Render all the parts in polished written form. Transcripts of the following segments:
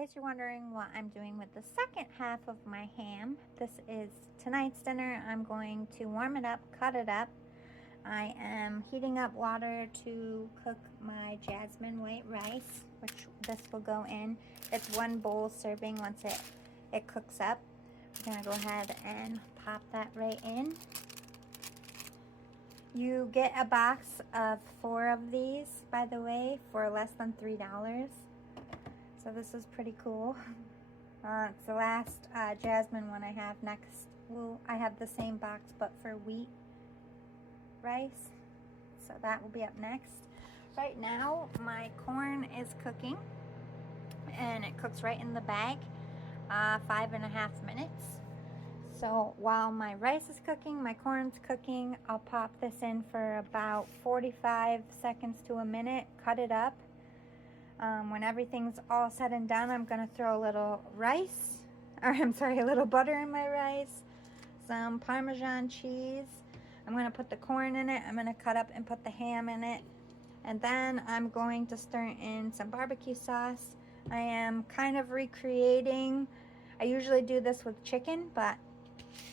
case you're wondering what I'm doing with the second half of my ham, this is tonight's dinner. I'm going to warm it up, cut it up. I am heating up water to cook my jasmine white rice, which this will go in. It's 1 bowl serving once it cooks up. I'm gonna go ahead and pop that right in. You get a box of 4 of these, by the way, for less than $3. So this is pretty cool. It's the last jasmine one I have. Next, I have the same box but for wheat rice. So that will be up next. Right now, my corn is cooking. And it cooks right in the bag. 5.5 minutes. So while my rice is cooking, my corn's cooking, I'll pop this in for about 45 seconds to a minute, cut it up. When everything's all said and done, I'm gonna throw a little a little butter in my rice, some Parmesan cheese. I'm gonna put the corn in it. I'm gonna cut up and put the ham in it. And then I'm going to stir in some barbecue sauce. I am kind of recreating, I usually do this with chicken, but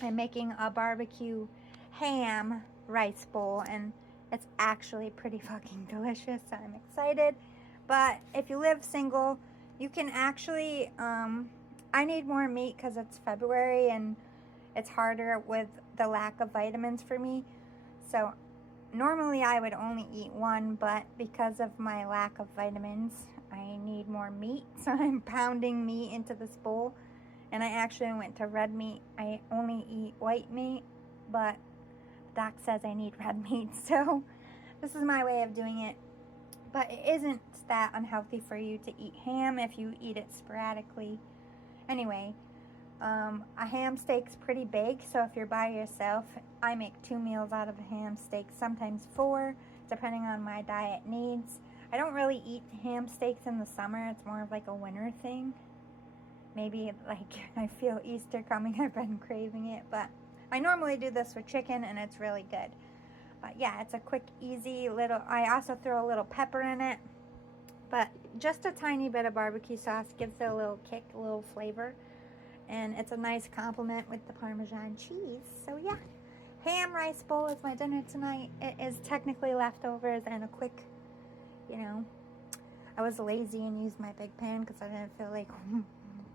I'm making a barbecue ham rice bowl, and it's actually pretty fucking delicious, so I'm excited. But if you live single, you can actually, I need more meat because it's February and it's harder with the lack of vitamins for me. So normally I would only eat 1, but because of my lack of vitamins, I need more meat. So I'm pounding meat into this bowl. And I actually went to red meat. I only eat white meat, but Doc says I need red meat. So this is my way of doing it. But it isn't that unhealthy for you to eat ham if you eat it sporadically. Anyway, a ham steak's pretty big, so if you're by yourself, I make 2 meals out of a ham steak, sometimes 4, depending on my diet needs. I don't really eat ham steaks in the summer. It's more of like a winter thing. Maybe like I feel Easter coming, I've been craving it, but I normally do this with chicken and it's really good. But yeah, it's a quick, easy little, I also throw a little pepper in it, but just a tiny bit of barbecue sauce gives it a little kick, a little flavor, and it's a nice complement with the Parmesan cheese. So yeah, ham rice bowl is my dinner tonight. It is technically leftovers and a quick, I was lazy and used my big pan because I didn't feel like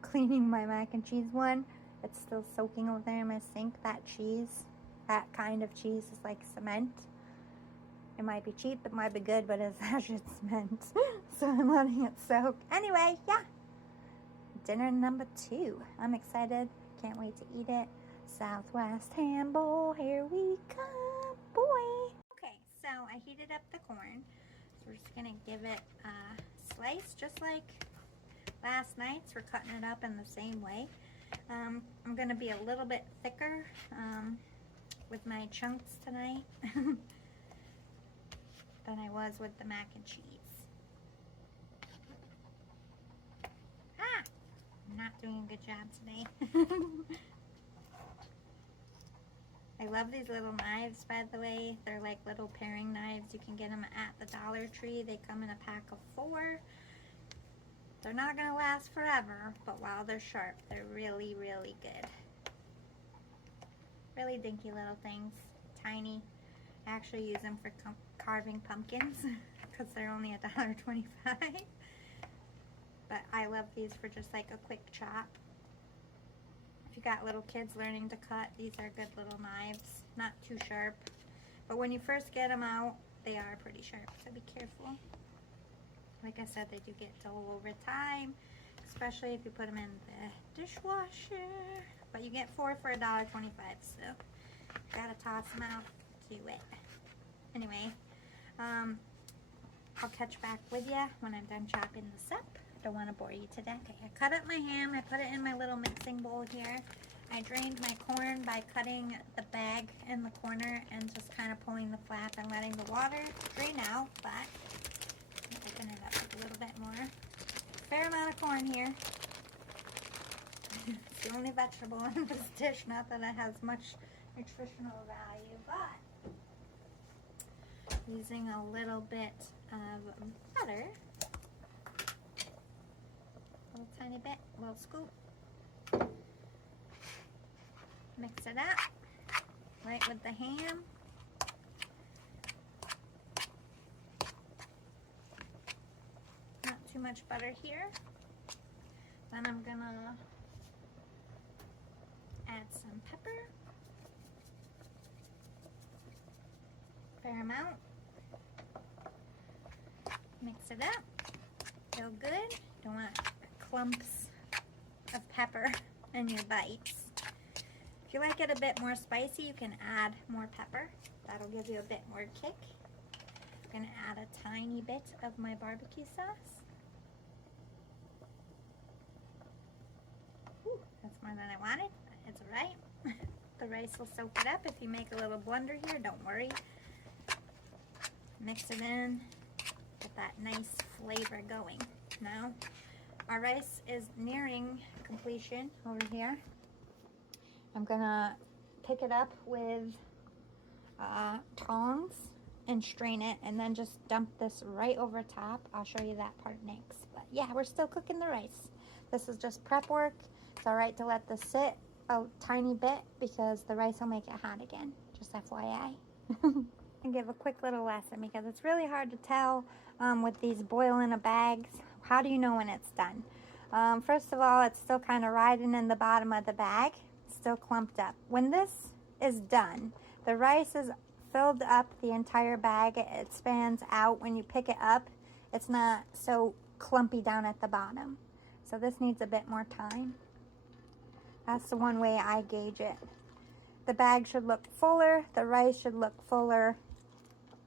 cleaning my mac and cheese one. It's still soaking over there in my sink. That cheese, that kind of cheese is like cement. It might be cheap, it might be good, but it's actually cement. So I'm letting it soak. Anyway, yeah. Dinner number 2. I'm excited. Can't wait to eat it. Southwest ham bowl, here we come, boy. Okay, so I heated up the corn. So we're just gonna give it a slice, just like last night's. We're cutting it up in the same way. I'm gonna be a little bit thicker with my chunks tonight than I was with the mac and cheese. I'm not doing a good job today. I love these little knives, by the way. They're like little paring knives. You can get them at the Dollar Tree. They come in a pack of 4. They're not gonna last forever, but while they're sharp, they're really, really good. Really dinky little things, tiny. I actually use them for carving pumpkins because they're only $1.25. But I love these for just like a quick chop. If you got little kids learning to cut, these are good little knives. Not too sharp, but when you first get them out, they are pretty sharp, so be careful. Like I said, they do get dull over time, especially if you put them in the dishwasher. But you get 4 for $1.25, so gotta toss them out to it. Anyway, I'll catch back with you when I'm done chopping this up. Don't want to bore you to death. Okay, I cut up my ham. I put it in my little mixing bowl here. I drained my corn by cutting the bag in the corner and just kind of pulling the flap and letting the water drain out, but open it up a little bit more. Fair amount of corn here. It's the only vegetable in this dish, not that it has much nutritional value, but using a little bit of butter, a little tiny bit, a little scoop. Mix it up right with the ham. Not too much butter here. Then I'm gonna add some pepper. Fair amount. Mix it up. Feel good. Don't want clumps of pepper in your bites. If you like it a bit more spicy, you can add more pepper. That'll give you a bit more kick. I'm gonna add a tiny bit of my barbecue sauce. Ooh, that's more than I wanted. It's alright. The rice will soak it up. If you make a little blunder here, don't worry. Mix it in. Get that nice flavor going. Now, our rice is nearing completion over here. I'm gonna pick it up with tongs and strain it, and then just dump this right over top. I'll show you that part next. But yeah, we're still cooking the rice. This is just prep work. It's all right to let this sit a tiny bit because the rice will make it hot again. Just FYI. And give a quick little lesson because it's really hard to tell with these boil-in bags. How do you know when it's done? First of all, it's still kind of riding in the bottom of the bag, still clumped up. When this is done, the rice is filled up the entire bag. It spans out. When you pick it up, it's not so clumpy down at the bottom. So this needs a bit more time. That's the one way I gauge it. The bag should look fuller. The rice should look fuller.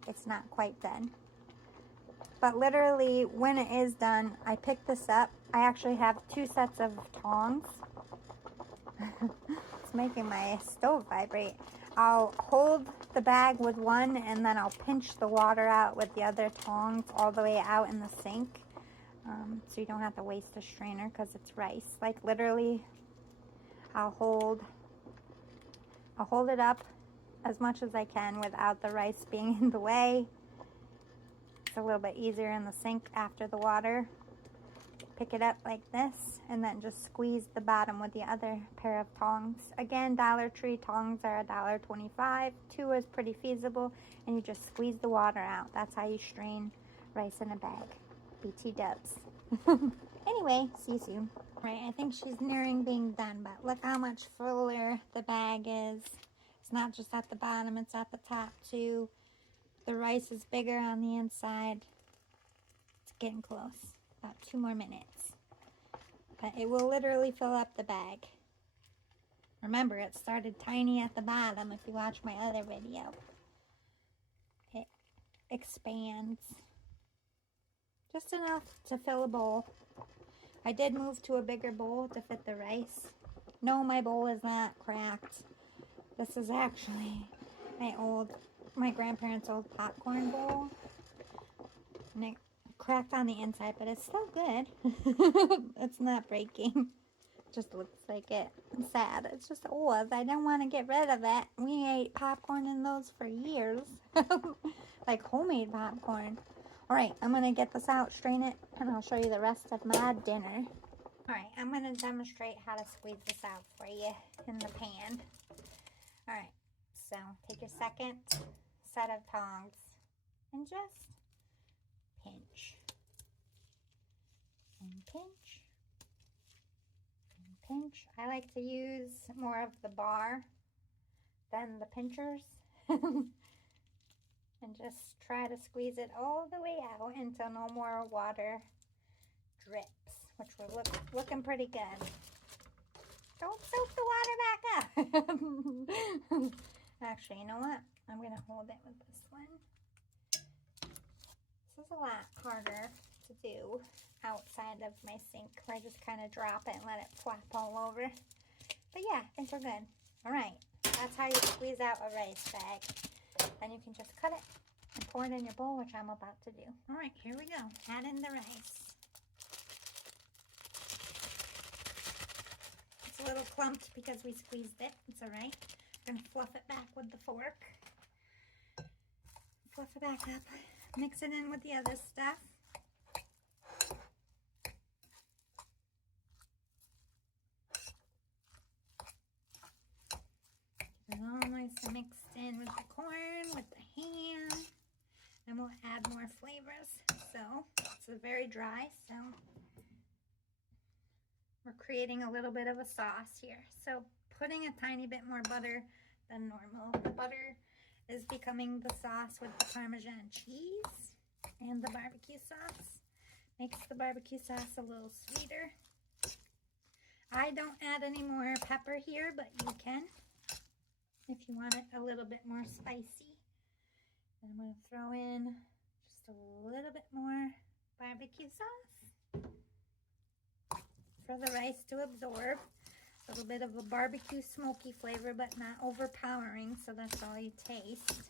It's not quite done. But literally, when it is done, I pick this up. I actually have 2 sets of tongs. It's making my stove vibrate. I'll hold the bag with one, and then I'll pinch the water out with the other tongs all the way out in the sink. So you don't have to waste a strainer because it's rice. Like literally, I'll hold it up as much as I can without the rice being in the way. It's a little bit easier in the sink after the water. Pick it up like this and then just squeeze the bottom with the other pair of tongs. Again, Dollar Tree tongs are $1.25. 2 is pretty feasible, and you just squeeze the water out. That's how you strain rice in a bag. BT dubs. Anyway, see you soon. Right, I think she's nearing being done, but look how much fuller the bag is. It's not just at the bottom, it's at the top too. The rice is bigger on the inside. It's getting close. About 2 more minutes. But it will literally fill up the bag. Remember, it started tiny at the bottom if you watch my other video. It expands. Just enough to fill a bowl. I did move to a bigger bowl to fit the rice. No, my bowl is not cracked. This is actually my grandparents' old popcorn bowl. And it cracked on the inside, but it's still good. It's not breaking. Just looks like it. I'm sad. It's just old. I don't want to get rid of it. We ate popcorn in those for years. Like homemade popcorn. Alright, I'm going to get this out, strain it, and I'll show you the rest of my dinner. Alright, I'm going to demonstrate how to squeeze this out for you in the pan. Alright, so take your second set of tongs and just pinch. And pinch. And pinch. I like to use more of the bar than the pinchers. And just try to squeeze it all the way out until no more water drips, which will looking pretty good. Don't soak the water back up. Actually, you know what? I'm going to hold it with this one. This is a lot harder to do outside of my sink, where I just kind of drop it and let it flap all over. But yeah, I think we're good. All right, that's how you squeeze out a rice bag. Then you can just cut it and pour it in your bowl, which I'm about to do. All right, here we go. Add in the rice. It's a little clumped because we squeezed it. It's all right. I'm going to fluff it back with the fork. Fluff it back up. Mix it in with the other stuff. flavors. So it's very dry, so we're creating a little bit of a sauce here. So putting a tiny bit more butter than normal. The butter is becoming the sauce with the Parmesan cheese and the barbecue sauce. Makes the barbecue sauce a little sweeter. I don't add any more pepper here, but you can if you want it a little bit more spicy. And I'm going to throw in just a little bit more barbecue sauce for the rice to absorb. A little bit of a barbecue smoky flavor, but not overpowering, so that's all you taste.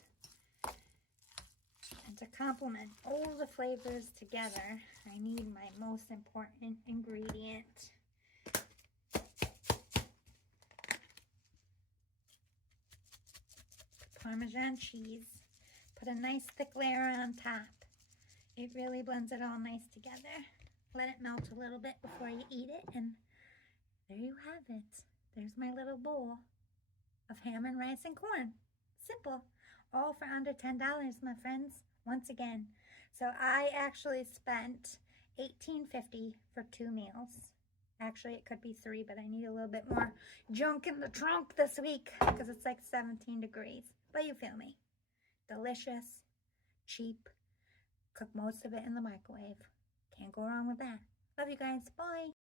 And to complement all the flavors together, I need my most important ingredient. Parmesan cheese. Put a nice thick layer on top. It really blends it all nice together. Let it melt a little bit before you eat it, and there you have it. There's my little bowl of ham and rice and corn. Simple. All for under $10, my friends. Once again. So I actually spent $18.50 for 2 meals. Actually, it could be 3, but I need a little bit more junk in the trunk this week because it's like 17 degrees. But you feel me. Delicious, cheap, cook most of it in the microwave. Can't go wrong with that. Love you guys. Bye.